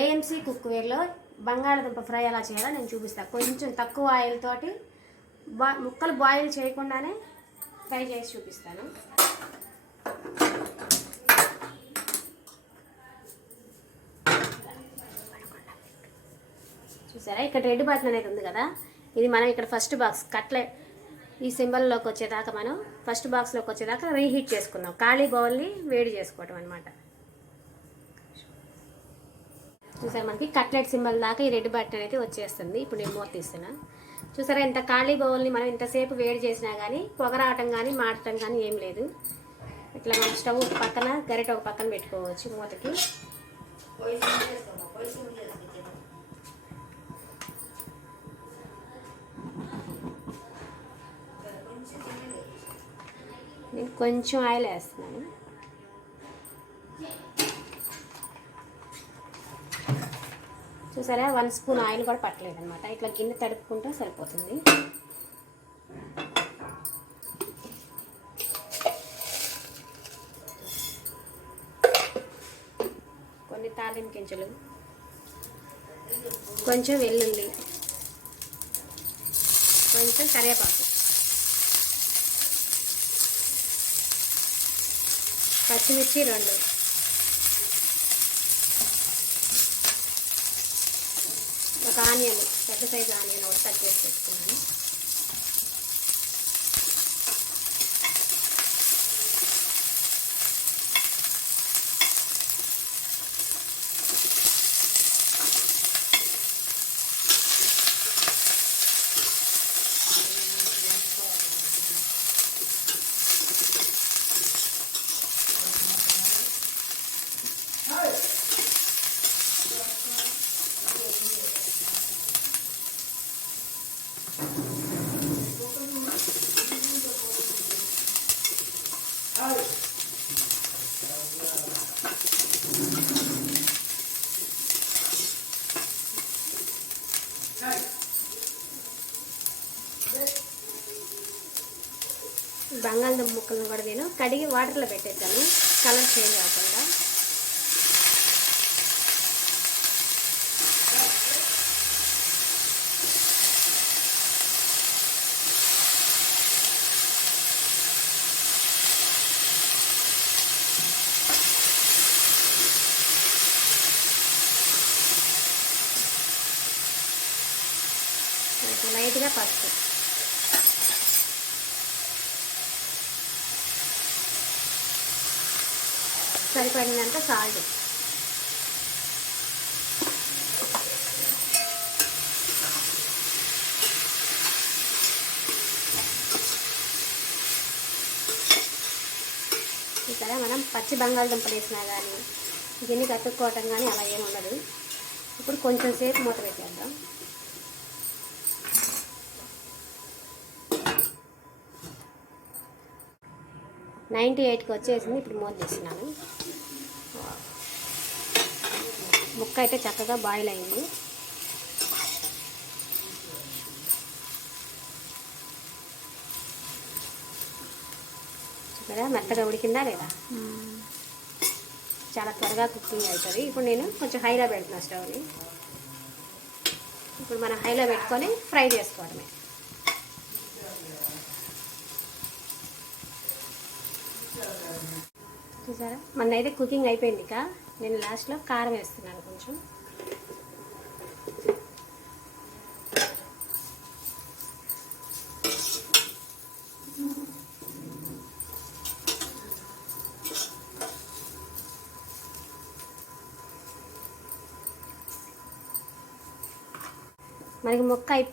AMC కుక్వేర్లో బంగాళదుంప fry ఎలా చేయాలో నేను చూపిస్తాను. కొంచెం తక్కువ ఆయిల్ తోటి ముక్కలు బాయిల్ చేయకుండానే ఫ్రై చేసి చూపిస్తాను. చూసారా, ఇక్కడ రెడ్ బటన్ అనేది ఉంది కదా, ఇది మనం ఇక్కడ ఫస్ట్ బాక్స్ కట్లెట్ ఈ సింబల్లోకి వచ్చేదాకా మనం ఫస్ట్ బాక్స్లోకి వచ్చేదాకా రీహీట్ చేసుకుందాం. ఖాళీ బౌల్ని వేడి చేసుకోవటం అనమాట. చూసారా, మనకి కట్లెట్ సింబల్ దాకా ఈ రెడ్ బటన్ అయితే వచ్చేస్తుంది. ఇప్పుడు నేను మూత తీస్తున్నా. చూసారా, ఇంత ఖాళీ బౌల్ని మనం ఇంతసేపు వేడి చేసినా కానీ పొగ రావటం కానీ మాడటం కానీ ఏం లేదు. ఇట్లా మనం స్టవ్ ఒక పక్కన గరిట ఒక పక్కన పెట్టుకోవచ్చు మూతకి. నేను కొంచెం ఆయిల్ వేస్తున్నాను. చూసారా, 1 స్పూన్ ఆయిల్ కూడా పట్టలేదు అనమాట. ఇట్లా గిన్నె తడుపుకుంటే సరిపోతుంది. కొన్ని తాలింపు గింజలు, కొంచెం వెల్లుల్లి, కొంచెం కరివేపాకు, పచ్చిమిర్చి 2, ఒక ఆనియన్, పెద్ద సైజు ఆనియన్ ఒకటి కట్ చేసి పెట్టుకున్నాను. బంగాళదుంప ముక్కలను కూడా నేను కడిగి వాటర్లో పెట్టేసాను, కలర్ చేంజ్ అవ్వకుండా. లైట్గా పసుపు, సరిపడినంత సాల్ట్, ఇక్కడ మనం పచ్చి బంగాళదుంపలు వేసినా కానీ గిన్నె కట్టుకోవటం కానీ అలా ఏమి ఉండదు. ఇప్పుడు కొంచెం సేపు మూత పెట్టేద్దాం. నైంటీ 98కి వచ్చేసింది. ఇప్పుడు మూత తీస్తున్నాను. ముక్క అయితే చక్కగా బాయిల్ అయింది. చూసారా, మెత్తగా ఉడికిందా లేదా? చాలా త్వరగా కుకింగ్ అవుతుంది. ఇప్పుడు నేను కొంచెం హైలో పెడుతున్నా స్టవ్ని. ఇప్పుడు మనం హైలో పెట్టుకొని ఫ్రై చేసుకోవడమే. చూసారా, మనైతే కుకింగ్ అయిపోయింది. ఇక నేను లాస్ట్లో కారం వేస్తున్నాను కొంచెం. మనకి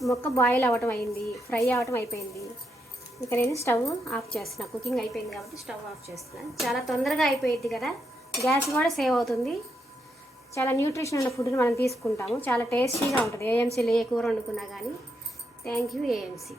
మొక్క బాయిల్ అవ్వటం అయింది, ఫ్రై అవ్వటం అయిపోయింది. ఇక నేను స్టవ్ ఆఫ్ చేస్తున్నా. కుకింగ్ అయిపోయింది కాబట్టి స్టవ్ ఆఫ్ చేస్తున్నాను. చాలా తొందరగా అయిపోయింది కదా, గ్యాస్ కూడా సేవ్ అవుతుంది. చాలా న్యూట్రిషన్ ఉన్న ఫుడ్ని మనం తీసుకుంటాము. చాలా టేస్టీగా ఉంటుంది ఏఎంసీలో ఏ కూర వండుకున్నా కానీ. Thank you AMC.